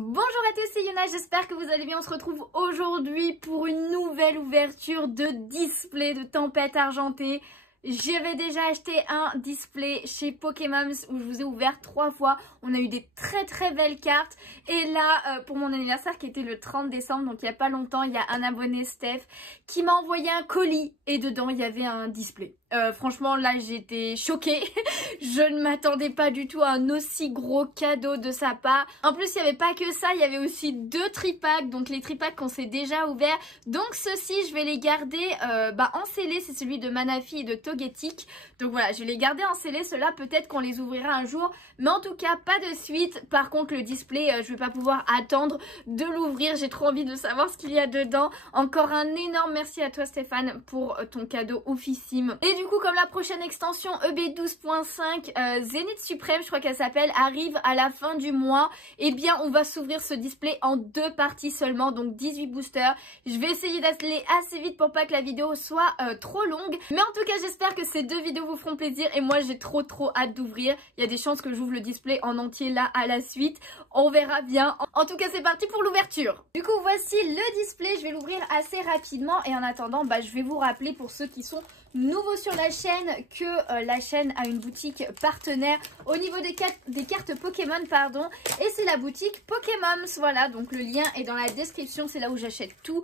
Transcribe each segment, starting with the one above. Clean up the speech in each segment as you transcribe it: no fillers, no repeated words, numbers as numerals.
Bonjour à tous, c'est Yuna, j'espère que vous allez bien. On se retrouve aujourd'hui pour une nouvelle ouverture de display de Tempête Argentée. J'avais déjà acheté un display chez Pokémon où je vous ai ouvert 3 fois. On a eu des très belles cartes. Et là, pour mon anniversaire qui était le 30 décembre, donc il n'y a pas longtemps, il y a un abonné Steph qui m'a envoyé un colis et dedans il y avait un display. Franchement là j'étais choquée. Je ne m'attendais pas du tout à un aussi gros cadeau de sa part. En plus il n'y avait pas que ça, il y avait aussi 2 tripacks, donc les tripacks qu'on s'est déjà ouverts. Donc ceux-ci je vais les garder en scellé, c'est celui de Manafi et de Togetic. Donc voilà, je vais les garder en scellé, ceux-là peut-être qu'on les ouvrira un jour, mais en tout cas pas de suite. Par contre le display, je vais pas pouvoir attendre de l'ouvrir, j'ai trop envie de savoir ce qu'il y a dedans. Encore un énorme merci à toi Stéphane pour ton cadeau oufissime. Et du coup comme la prochaine extension EB12.5 Zénith Suprême, je crois qu'elle s'appelle, arrive à la fin du mois, et bien on va s'ouvrir ce display en 2 parties seulement, donc 18 boosters. Je vais essayer d'aller assez vite pour pas que la vidéo soit trop longue, mais en tout cas j'espère que ces 2 vidéos vous feront plaisir et moi j'ai trop hâte d'ouvrir. Il y a des chances que j'ouvre le display en entier là à la suite, on verra bien. En tout cas c'est parti pour l'ouverture. Du coup voici le display, je vais l'ouvrir assez rapidement et en attendant je vais vous rappeler pour ceux qui sont nouveau sur la chaîne que la chaîne a une boutique partenaire au niveau des cartes Pokémon pardon, et c'est la boutique Pokémon. Voilà, donc le lien est dans la description, c'est là où j'achète tout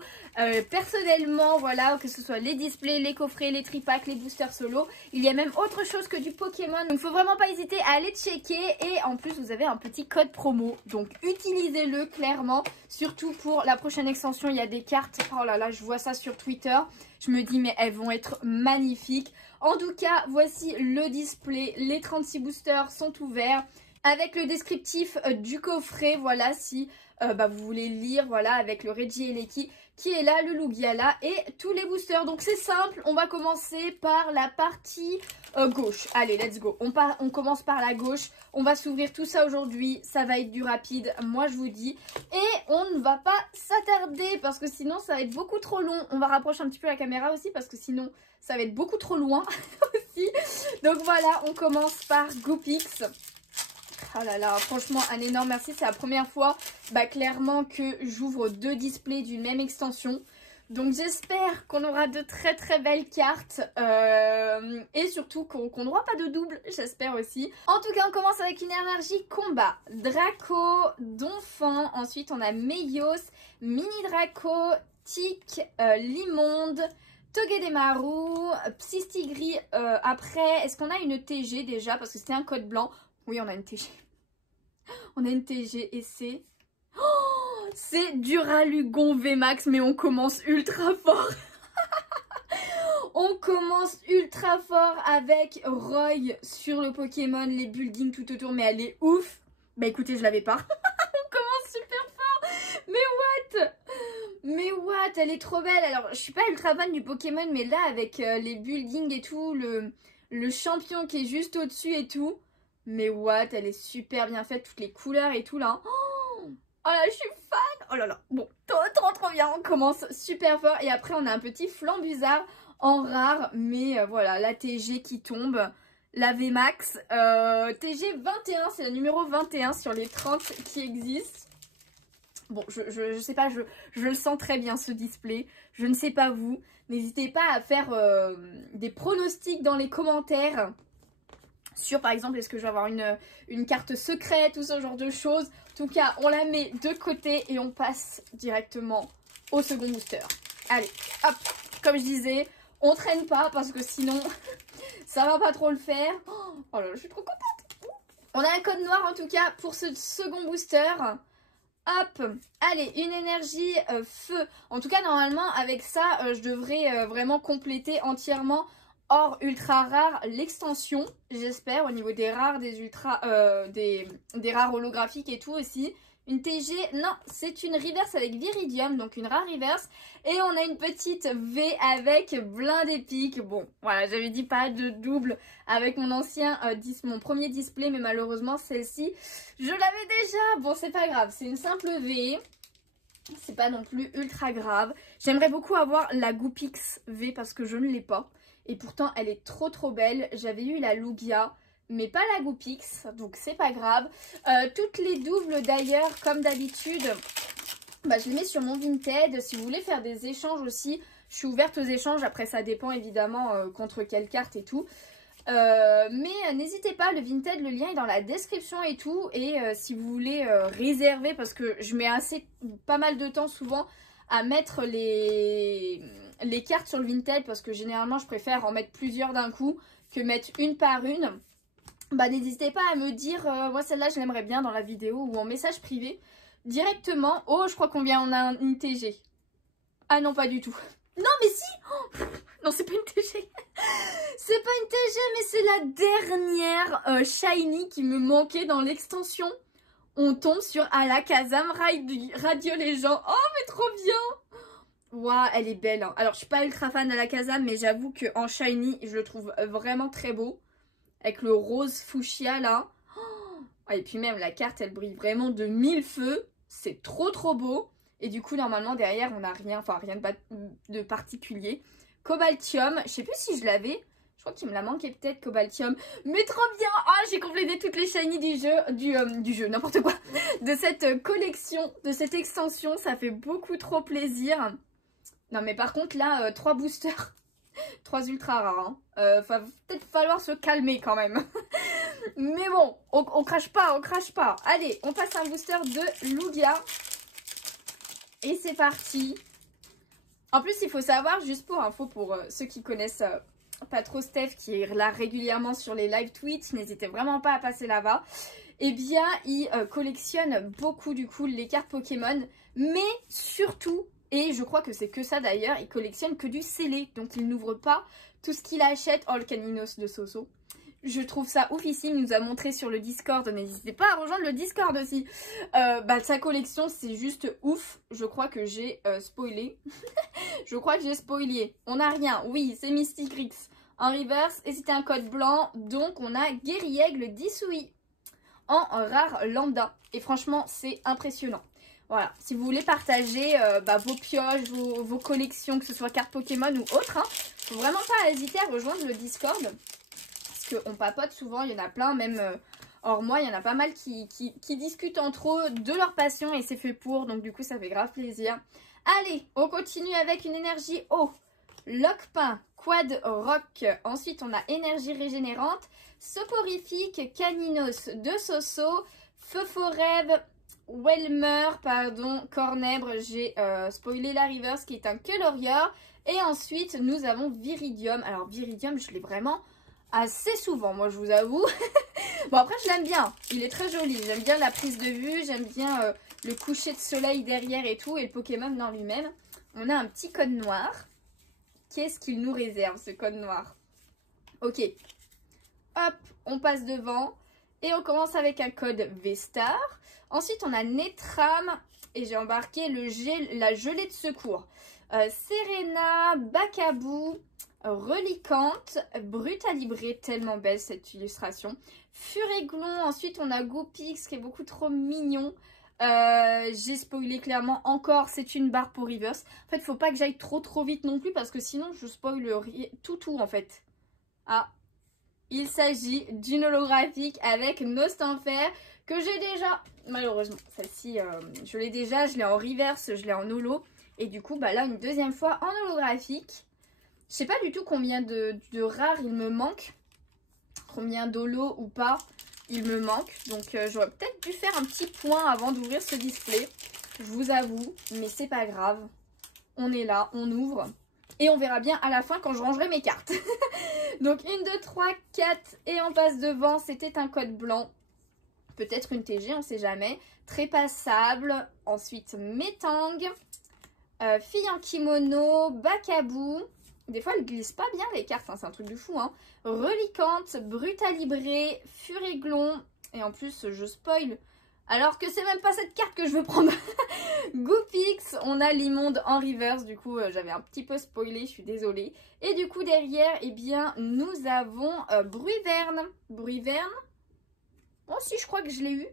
personnellement, voilà, que ce soit les displays, les coffrets, les tripacks, les boosters solo. Il y a même autre chose que du Pokémon, donc faut vraiment pas hésiter à aller checker. Et en plus vous avez un petit code promo, donc utilisez-le clairement, surtout pour la prochaine extension. Il y a des cartes, oh là là, je vois ça sur Twitter, je me dis mais elles vont être magnifiques. En tout cas voici le display, les 36 boosters sont ouverts avec le descriptif du coffret, voilà, si vous voulez lire, voilà, avec le Regieleki qui est là, le Lugia là et tous les boosters. Donc c'est simple, on va commencer par la partie gauche. Allez, let's go, on commence par la gauche, on va s'ouvrir tout ça aujourd'hui, ça va être du rapide, moi je vous dis, et on ne va pas s'attarder parce que sinon ça va être beaucoup trop long. On va rapprocher un petit peu la caméra aussi parce que sinon ça va être beaucoup trop loin aussi. Donc voilà, on commence par Goopix. Oh là là, franchement un énorme merci, c'est la première fois clairement que j'ouvre 2 displays d'une même extension. Donc j'espère qu'on aura de très belles cartes et surtout qu'on n'aura pas de double, j'espère aussi. En tout cas on commence avec une énergie combat, Draco, Donphan, ensuite on a Meios, Mini Draco, Tic, Limonde, Togedemaru, Psystigris. Après est-ce qu'on a une TG déjà parce que c'était un code blanc? Oui on a une TG. On a une TG et c'est... Oh, c'est Duralugon VMAX, mais on commence ultra fort. On commence ultra fort avec Roy sur le Pokémon, les buildings tout autour, mais elle est ouf. Bah écoutez, je l'avais pas. On commence super fort. Mais what, elle est trop belle. Alors, je suis pas ultra fan du Pokémon, mais là, avec les buildings et tout, le champion qui est juste au-dessus et tout. Mais what, elle est super bien faite, toutes les couleurs et tout là. Oh là, je suis fan. Oh là là, bon, trop bien. On commence super fort et après on a un petit Flambuzard en rare. Mais voilà, la TG qui tombe, la VMAX. TG 21, c'est le numéro 21 sur les 30 qui existent. Bon, je sais pas, je le sens très bien ce display. Je ne sais pas vous. N'hésitez pas à faire des pronostics dans les commentaires. Sur par exemple est-ce que je vais avoir une carte secrète ou ce genre de choses. En tout cas on la met de côté et on passe directement au second booster. Allez hop, comme je disais on traîne pas parce que sinon ça va pas trop le faire. Oh là là, je suis trop contente. On a un code noir en tout cas pour ce second booster. Hop, allez, une énergie feu. En tout cas normalement avec ça je devrais vraiment compléter entièrement hors ultra rare l'extension, j'espère, au niveau des rares, des ultra, des rares holographiques et tout aussi. Une TG, non, c'est une reverse avec Viridium, donc une rare reverse. Et on a une petite V avec blind épique. Bon, voilà, j'avais dit pas de double avec mon ancien, mon premier display, mais malheureusement celle-ci, je l'avais déjà. Bon, c'est pas grave, c'est une simple V. C'est pas non plus ultra grave. J'aimerais beaucoup avoir la Goopix V parce que je ne l'ai pas. Et pourtant, elle est trop belle. J'avais eu la Lugia. mais pas la Goopix, donc c'est pas grave. Toutes les doubles d'ailleurs, comme d'habitude, bah, je les mets sur mon Vinted. Si vous voulez faire des échanges aussi, je suis ouverte aux échanges. Après, ça dépend évidemment contre quelle carte et tout. Mais n'hésitez pas, le Vinted, le lien est dans la description et tout. Et si vous voulez réserver, parce que je mets pas mal de temps souvent à mettre les cartes sur le Vinted, parce que généralement je préfère en mettre plusieurs d'un coup que mettre une par une. Bah n'hésitez pas à me dire, moi celle-là je l'aimerais bien dans la vidéo ou en message privé directement. Oh, je crois qu'on vient, on a une TG. Ah non, pas du tout. Non mais si, oh, non c'est pas une TG. C'est pas une TG, mais c'est la dernière Shiny qui me manquait dans l'extension. On tombe sur Alakazam Radio Legend. Oh mais trop bien. Waouh, elle est belle, hein. Alors je suis pas ultra fan d'Alakazam, mais j'avoue qu'en Shiny je le trouve vraiment très beau. Avec le rose fuchsia là. Oh, et puis même la carte elle brille vraiment de mille feux. C'est trop trop beau. Et du coup normalement derrière on n'a rien, enfin rien de particulier. Cobaltium, je sais plus si je l'avais. Je crois qu'il me la manquait peut-être, Cobaltium. Mais trop bien. Ah, j'ai complété toutes les shiny du jeu, n'importe quoi. De cette collection, de cette extension. Ça fait beaucoup trop plaisir. Non mais par contre là, 3 boosters. 3 ultra rares. Hein. Va peut-être falloir se calmer quand même. Mais bon, on crache pas, on crache pas. Allez, on passe un booster de Lugia. Et c'est parti. En plus, il faut savoir, juste pour info, pour ceux qui connaissent pas trop Steph, qui est là régulièrement sur les live Twitch, n'hésitez vraiment pas à passer là-bas. Eh bien, il collectionne beaucoup du coup les cartes Pokémon, mais surtout, et je crois que c'est que ça d'ailleurs, il collectionne que du scellé, donc il n'ouvre pas tout ce qu'il achète. Oh, le Caninos de Soso. Je trouve ça oufissime, il nous a montré sur le Discord, n'hésitez pas à rejoindre le Discord aussi. Sa collection c'est juste ouf, je crois que j'ai spoilé. Je crois que j'ai spoilé. On n'a rien, oui c'est Mystic Rix en reverse et c'était un code blanc, donc on a Guerriègle d'Isui en rare lambda. Et franchement c'est impressionnant. Voilà, si vous voulez partager vos pioches, vos collections, que ce soit cartes Pokémon ou autres, hein, faut vraiment pas hésiter à rejoindre le Discord. On papote souvent, il y en a plein, même hors moi, il y en a pas mal qui discutent entre eux de leur passion et c'est fait pour, donc du coup ça fait grave plaisir. Allez, on continue avec une énergie eau, Lockpin, Quad Rock, ensuite on a énergie régénérante, Soporifique, Caninos de Soso, Feuforeb, Welmer, pardon, Cornèbre, j'ai spoilé la reverse qui est un Colorior, et ensuite nous avons Viridium. Alors Viridium je l'ai vraiment assez souvent, moi je vous avoue. Bon après je l'aime bien, il est très joli, j'aime bien la prise de vue, j'aime bien le coucher de soleil derrière et tout, et le Pokémon dans lui-même. On a un petit code noir. Qu'est-ce qu'il nous réserve ce code noir? Ok, hop, on passe devant et on commence avec un code V-Star. Ensuite on a Netram et j'ai embarqué la gelée de secours. Serena, Bakabou, Reliquante, Brutalibré, tellement belle cette illustration. Furéglon, ensuite on a Goopix qui est beaucoup trop mignon. J'ai spoilé clairement encore, c'est une barre pour reverse. En fait, faut pas que j'aille trop vite non plus parce que sinon je spoil tout en fait. Ah, il s'agit d'une holographique avec Nostanfer que j'ai déjà. Malheureusement, celle-ci, je l'ai déjà, je l'ai en reverse, je l'ai en holo. Et du coup, bah là, une deuxième fois en holographique. Je sais pas du tout combien de rares il me manque. Combien d'holo ou pas il me manque. Donc j'aurais peut-être dû faire un petit point avant d'ouvrir ce display. Je vous avoue, mais c'est pas grave. On est là, on ouvre. Et on verra bien à la fin quand je rangerai mes cartes. Donc 1, 2, 3, 4 et on passe devant. C'était un code blanc. Peut-être une TG, on sait jamais. Trépassable. Ensuite Métang. Fille en kimono. Bakabou. Des fois, elles glissent pas bien les cartes, hein, c'est un truc de fou. Hein. Reliquante, Brutalibré, Furéglon. Et en plus, je spoil. Alors que c'est même pas cette carte que je veux prendre. Goopix, on a l'immonde en reverse. Du coup, j'avais un petit peu spoilé, je suis désolée. Et du coup, derrière, eh bien, nous avons Bruiverne. Bruiverne. Bon, si, je crois que je l'ai eu.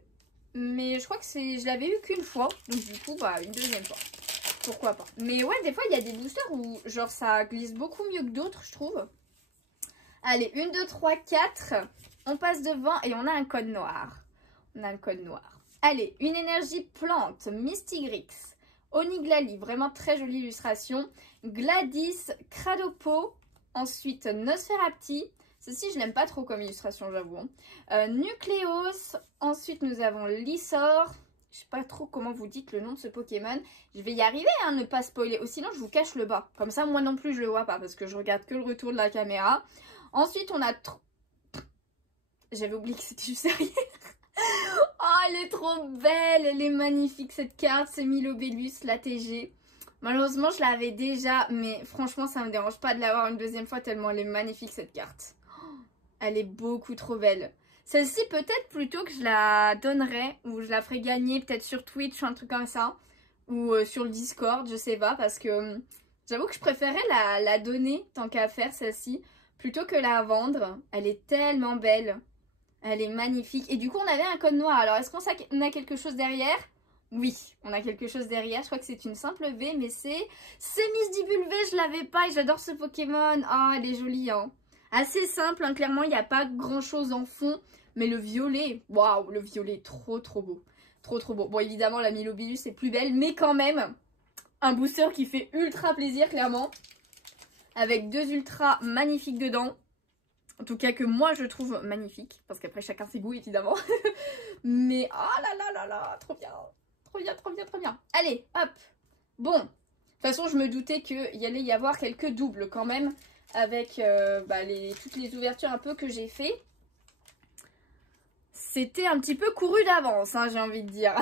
Mais je crois que je l'avais eu qu'une fois. Donc, du coup, bah, une deuxième fois. Pourquoi pas. Mais ouais, des fois, il y a des boosters où, genre, ça glisse beaucoup mieux que d'autres, je trouve. Allez, 1, 2, 3, 4. On passe devant et on a un code noir. On a un code noir. Allez, une énergie plante, Mystigrix, Oniglali, vraiment très jolie illustration. Gladys, Cradopo, ensuite Nosferapti. Ceci, je l'aime pas trop comme illustration, j'avoue. Nucléos, ensuite nous avons Lysor. Je sais pas trop comment vous dites le nom de ce Pokémon. Je vais y arriver à ne pas spoiler. Ou sinon, je vous cache le bas. Comme ça, moi non plus, je le vois pas parce que je regarde que le retour de la caméra. Ensuite, on a... J'avais oublié que c'était juste derrière. Oh, elle est trop belle. Elle est magnifique, cette carte. C'est Milobellus, la TG. Malheureusement, je l'avais déjà. Mais franchement, ça me dérange pas de l'avoir une deuxième fois tellement elle est magnifique, cette carte. Oh, elle est beaucoup trop belle. Celle-ci, peut-être plutôt que je la donnerais ou je la ferais gagner peut-être sur Twitch ou un truc comme ça. Ou sur le Discord, je sais pas. Parce que j'avoue que je préférais la donner tant qu'à faire, celle-ci, plutôt que la vendre. Elle est tellement belle. Elle est magnifique. Et du coup, on avait un code noir. Alors, est-ce qu'on a quelque chose derrière? Oui, on a quelque chose derrière. Je crois que c'est une simple V, mais c'est Misty V. Je l'avais pas et j'adore ce Pokémon. Ah, elle est jolie, hein. Assez simple, hein. Clairement, il n'y a pas grand-chose en fond. Mais le violet, waouh, le violet, trop, trop beau. Trop, trop beau. Bon, évidemment, la Milobellus est plus belle, mais quand même, un booster qui fait ultra plaisir, clairement. Avec deux ultras magnifiques dedans. En tout cas que moi je trouve magnifique. Parce qu'après chacun ses goûts évidemment. Mais oh là là là là. Trop bien. Trop bien, trop bien, trop bien. Allez, hop. Bon. De toute façon je me doutais qu'il y allait y avoir quelques doubles quand même. Avec toutes les ouvertures un peu que j'ai fait. C'était un petit peu couru d'avance, hein, j'ai envie de dire.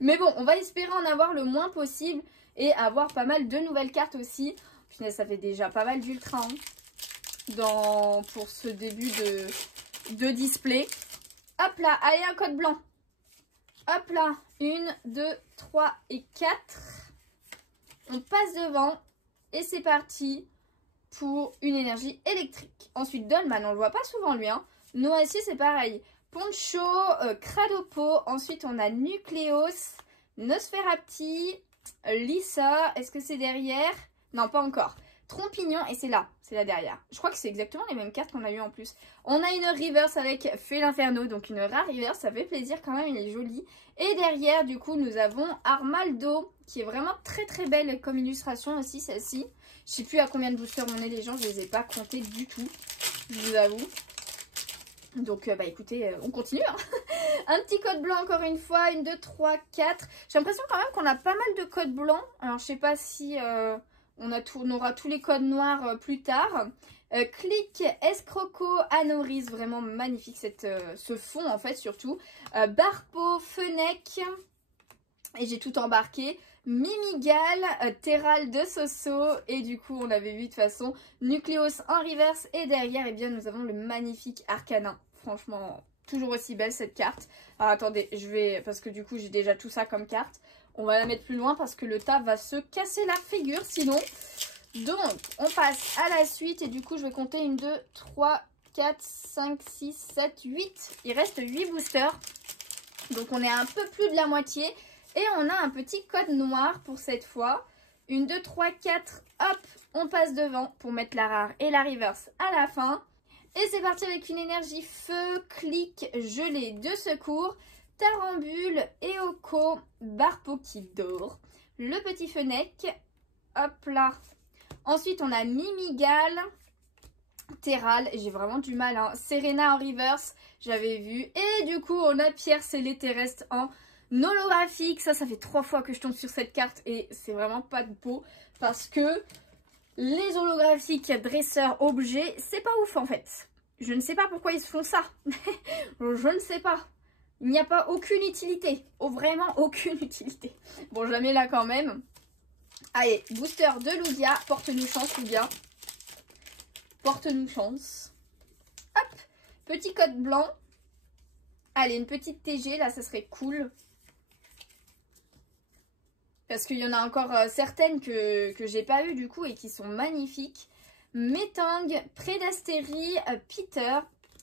Mais bon, on va espérer en avoir le moins possible. Et avoir pas mal de nouvelles cartes aussi. Punaise, ça fait déjà pas mal d'ultra. Hein. Pour ce début de display. Hop là, allez, un code blanc. Hop là, 1, 2, 3 et 4. On passe devant et c'est parti pour une énergie électrique. Ensuite, Dolman, on le voit pas souvent lui. Hein. Noacier, c'est pareil. Poncho, Cradopo. Ensuite, on a Nucléos, Nosferapti, Lisa. Est-ce que c'est derrière? Non, pas encore. Trompignon et c'est là derrière. Je crois que c'est exactement les mêmes cartes qu'on a eu en plus. On a une reverse avec Fée-l'Inferno, donc une rare reverse, ça fait plaisir quand même, il est joli. Et derrière du coup nous avons Armaldo, qui est vraiment très très belle comme illustration aussi celle-ci. Je sais plus à combien de boosters on est les gens, je les ai pas comptés du tout, je vous avoue. Donc écoutez, on continue. Hein. Un petit code blanc encore une fois, 1, 2, 3, 4. J'ai l'impression quand même qu'on a pas mal de codes blancs. Alors je sais pas si... on aura tous les codes noirs plus tard. Click, Escroco, Anoris, vraiment magnifique ce fond en fait surtout. Barpo, Fennec, et j'ai tout embarqué. Mimigal, Terral de Soso, et du coup on avait vu de toute façon Nucléos en reverse. Et derrière, eh bien, nous avons le magnifique Arcanin. Franchement, toujours aussi belle cette carte. Alors attendez, parce que du coup j'ai déjà tout ça comme carte. On va la mettre plus loin parce que le tas va se casser la figure sinon. Donc, on passe à la suite. Et du coup, je vais compter 1, 2, 3, 4, 5, 6, 7, 8. Il reste 8 boosters. Donc, on est à un peu plus de la moitié. Et on a un petit code noir pour cette fois. 1, 2, 3, 4. Hop, on passe devant pour mettre la rare et la reverse à la fin. Et c'est parti avec une énergie feu, clic, gelée de secours. Tarambule, Eoko, Barpo qui dort, le petit Fennec, hop là. Ensuite, on a Mimigal, Terral, j'ai vraiment du mal, hein. Serena en reverse, j'avais vu. Et du coup, on a Pierre Scellé terrestre en holographique. Ça fait 3 fois que je tombe sur cette carte et c'est vraiment pas de beau parce que les holographiques dresseurs objets, c'est pas ouf en fait. Je ne sais pas pourquoi ils se font ça. Je ne sais pas. Il n'y a pas aucune utilité. Oh, vraiment aucune utilité. Bon, je la mets là quand même. Allez, booster de Lugia. Porte-nous chance, Lugia. Porte-nous chance. Hop. Petit code blanc. Allez, une petite TG. Là, ça serait cool. Parce qu'il y en a encore certaines que j'ai pas eues du coup et qui sont magnifiques. Métang, Prédastérie, Peter.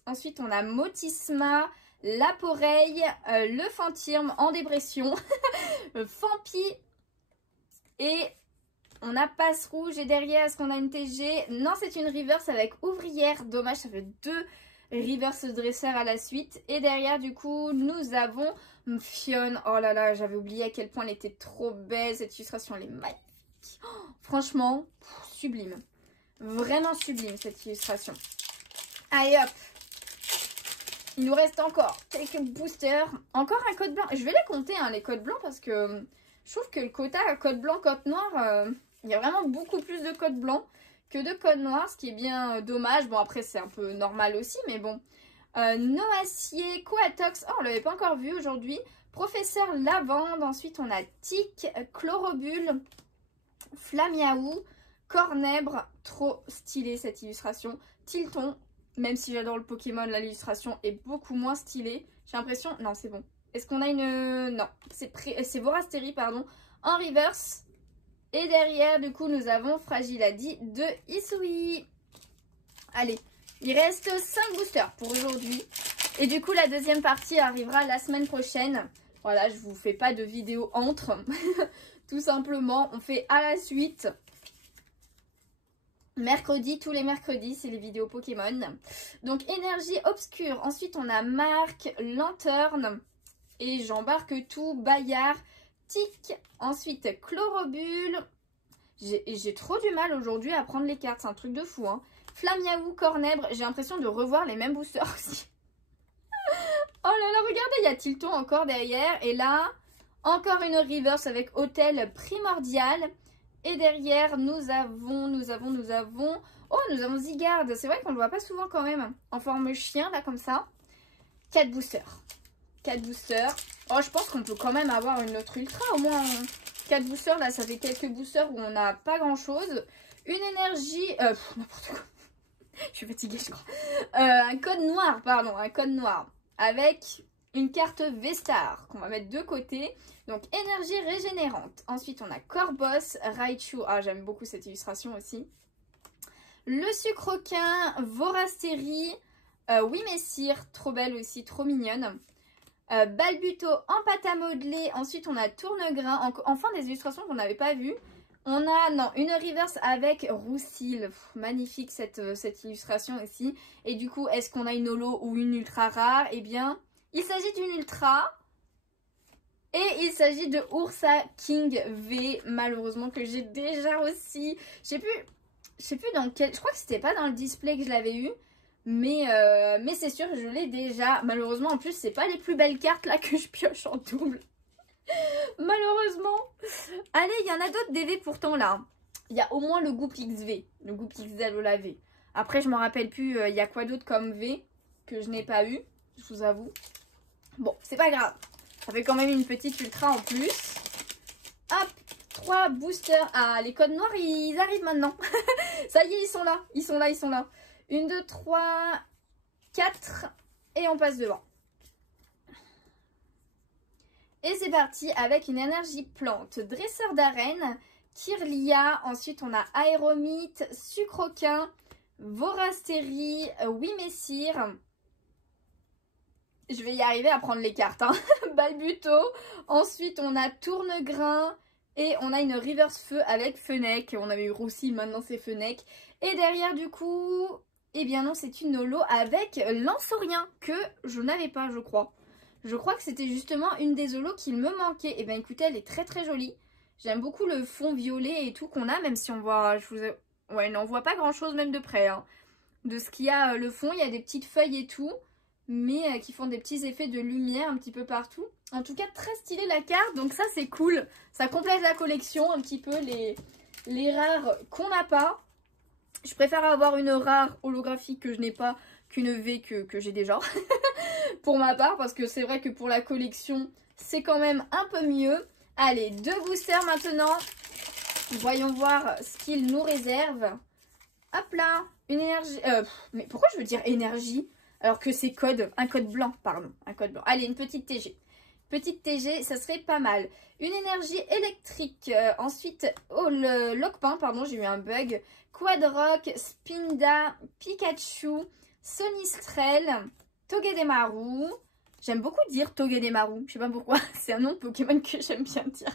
Ensuite, on a Motisma. Laporeille, le Fantirme en dépression, Fampi, et on a Passe Rouge, et derrière, est-ce qu'on a une TG? Non, c'est une reverse avec Ouvrière, dommage, ça fait reverse dresser à la suite. Et derrière du coup nous avons Fion. Oh là là, j'avais oublié à quel point elle était trop belle. Cette illustration elle est magnifique. Oh, franchement, sublime. Vraiment sublime cette illustration. Allez hop. Il nous reste encore quelques boosters. Encore un code blanc. Je vais les compter hein, les codes blancs parce que je trouve que le quota code blanc, code noir, il y a vraiment beaucoup plus de codes blancs que de codes noirs, ce qui est bien dommage. Bon après c'est un peu normal aussi, mais bon. Noacier, Coatox, oh on l'avait pas encore vu aujourd'hui. Professeur Lavande, ensuite on a Tic, Chlorobule, Flamiaou, Cornèbre, trop stylé cette illustration. Tilton, même si j'adore le Pokémon, l'illustration est beaucoup moins stylée. J'ai l'impression, non c'est bon. Est-ce qu'on a une... Non, c'est Vorastéry, pardon, en reverse. Et derrière, du coup, nous avons Fragiladi de Isui. Allez, il reste 5 boosters pour aujourd'hui. Et du coup, la deuxième partie arrivera la semaine prochaine. Voilà, je vous fais pas de vidéo entre. Tout simplement, on fait à la suite. Mercredi, tous les mercredis, c'est les vidéos Pokémon. Donc, énergie obscure. Ensuite, on a Marc, Lanterne. Et j'embarque tout, Bayard, Tic, ensuite Chlorobule. J'ai trop du mal aujourd'hui à prendre les cartes, c'est un truc de fou. Hein. Flamiaou, Cornèbre, j'ai l'impression de revoir les mêmes boosters aussi. Oh là là, regardez, il y a Tilton encore derrière. Et là, encore une reverse avec Hôtel Primordial. Et derrière, nous avons... Oh, nous avons Zygarde. C'est vrai qu'on ne le voit pas souvent quand même. En forme chien, là, comme ça. 4 boosters. 4 boosters. Oh, je pense qu'on peut quand même avoir une autre ultra. Au moins 4 boosters. Là, ça fait quelques boosters où on n'a pas grand chose. Une énergie. N'importe quoi. Je suis fatiguée, je crois. Un code noir, pardon. Un code noir. Avec une carte V-Star qu'on va mettre de côté. Donc, énergie régénérante. Ensuite, on a Corboss, Raichu. Ah, j'aime beaucoup cette illustration aussi. Le Sucroquin, Vorastéry. Oui, Messire. Trop belle aussi, trop mignonne. Balbuto en pâte à modeler. Ensuite, on a Tournegrain. Enfin, des illustrations qu'on n'avait pas vues. On a, non, une reverse avec Roussil. Magnifique cette illustration aussi. Et du coup, est-ce qu'on a une holo ou une ultra rare? Eh bien, il s'agit d'une ultra. Et il s'agit de Ursa King V. Malheureusement, que j'ai déjà aussi. Je sais plus dans quel... Je crois que c'était pas dans le display que je l'avais eu. Mais c'est sûr, je l'ai déjà. Malheureusement, en plus, c'est pas les plus belles cartes là que je pioche en double. Malheureusement. Allez, il y en a d'autres DV pourtant là. Il y a au moins le Goop XV. Le Goop XL au lavé. Après, je me rappelle plus, il y a quoi d'autre comme V que je n'ai pas eu. Je vous avoue. Bon, c'est pas grave. Ça fait quand même une petite ultra en plus. Hop, 3 boosters. Ah, les codes noirs, ils arrivent maintenant. Ça y est, ils sont là. Ils sont là, ils sont là. 1, 2, 3, 4 et on passe devant. Et c'est parti avec une énergie plante. Dresseur d'arène, Kirlia, ensuite on a Aéromite, Sucroquin, Vorastéry, Oui Messire. Je vais y arriver à prendre les cartes. Hein. Balbuto, ensuite on a Tournegrain et on a une reverse feu avec Fennec. On avait eu Roussi, maintenant c'est Fennec. Et derrière du coup... Eh bien non, c'est une holo avec Lanceurien que je n'avais pas, je crois. Je crois que c'était justement une des holos qu'il me manquait. Eh bien écoutez, elle est très très jolie. J'aime beaucoup le fond violet et tout qu'on a, même si on voit... Ouais, non, on voit pas grand chose même de près. Hein. De ce qu'il y a le fond, il y a des petites feuilles et tout. Mais qui font des petits effets de lumière un petit peu partout. En tout cas, très stylée la carte, donc ça c'est cool. Ça complète la collection, un petit peu les rares qu'on n'a pas. Je préfère avoir une rare holographique que je n'ai pas qu'une V que j'ai déjà. Pour ma part, parce que c'est vrai que pour la collection, c'est quand même un peu mieux. Allez, 2 boosters maintenant. Voyons voir ce qu'il nous réserve. Hop là, une énergie... mais pourquoi je veux dire énergie alors que c'est code, un code blanc, pardon, un code blanc. Allez, une petite TG. Petite TG, ça serait pas mal. Une énergie électrique. Ensuite, oh, le Lockpin, pardon, j'ai eu un bug. Quadrock, Spinda, Pikachu, Sonistrel, Togedemaru, J'aime beaucoup dire Togedemaru, je sais pas pourquoi, c'est un nom de Pokémon que j'aime bien dire.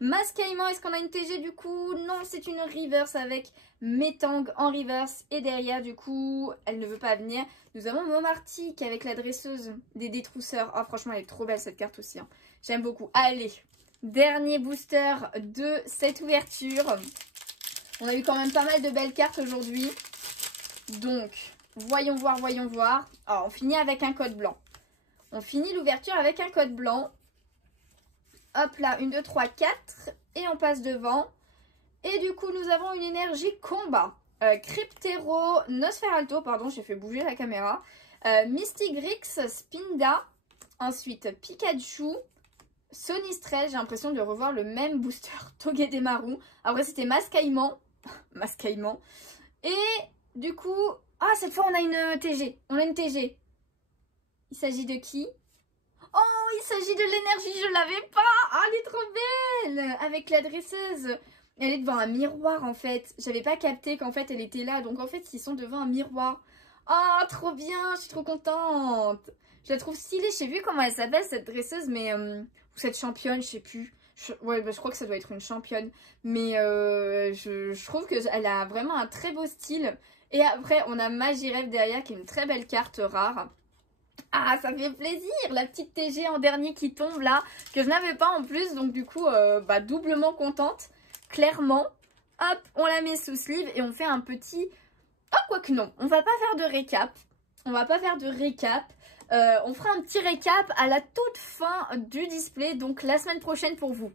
Mascaïman, est-ce qu'on a une TG du coup? Non, c'est une reverse avec Metang en reverse. Et derrière du coup, elle ne veut pas venir. Nous avons Momartic avec la dresseuse des détrousseurs. Oh franchement, elle est trop belle cette carte aussi. Hein. J'aime beaucoup. Allez, dernier booster de cette ouverture. On a eu quand même pas mal de belles cartes aujourd'hui. Donc, voyons voir, voyons voir. Alors, on finit avec un code blanc. On finit l'ouverture avec un code blanc. Hop là, 1, 2, 3, 4. Et on passe devant. Et du coup, nous avons une énergie combat. Cryptero, Nosferalto, pardon, j'ai fait bouger la caméra. Mystigrix, Spinda. Ensuite, Pikachu. Sonistrel, j'ai l'impression de revoir le même booster Togedemaru. Après, c'était Mascaïman. Mascaïman. Et du coup, ah, cette fois, on a une TG. On a une TG. Il s'agit de qui? Oh, il s'agit de l'énergie, je l'avais pas. Ah, elle est trop belle. Avec la dresseuse. Elle est devant un miroir, en fait. J'avais pas capté qu'en fait, elle était là. Donc, en fait, ils sont devant un miroir. Oh, trop bien. Je suis trop contente. Je la trouve stylée. Je sais plus comment elle s'appelle, cette dresseuse. Mais, ou cette championne, je sais plus. Ouais, bah, je crois que ça doit être une championne. Mais, je trouve qu'elle a vraiment un très beau style. Et après, on a Magirev derrière, qui est une très belle carte rare. Ah, ça fait plaisir, la petite TG en dernier qui tombe là, que je n'avais pas en plus, donc du coup, bah, doublement contente, clairement. Hop, on la met sous sleeve et on fait un petit... Oh, quoique non, on va pas faire de récap, on va pas faire de récap, on fera un petit récap à la toute fin du display, donc la semaine prochaine pour vous.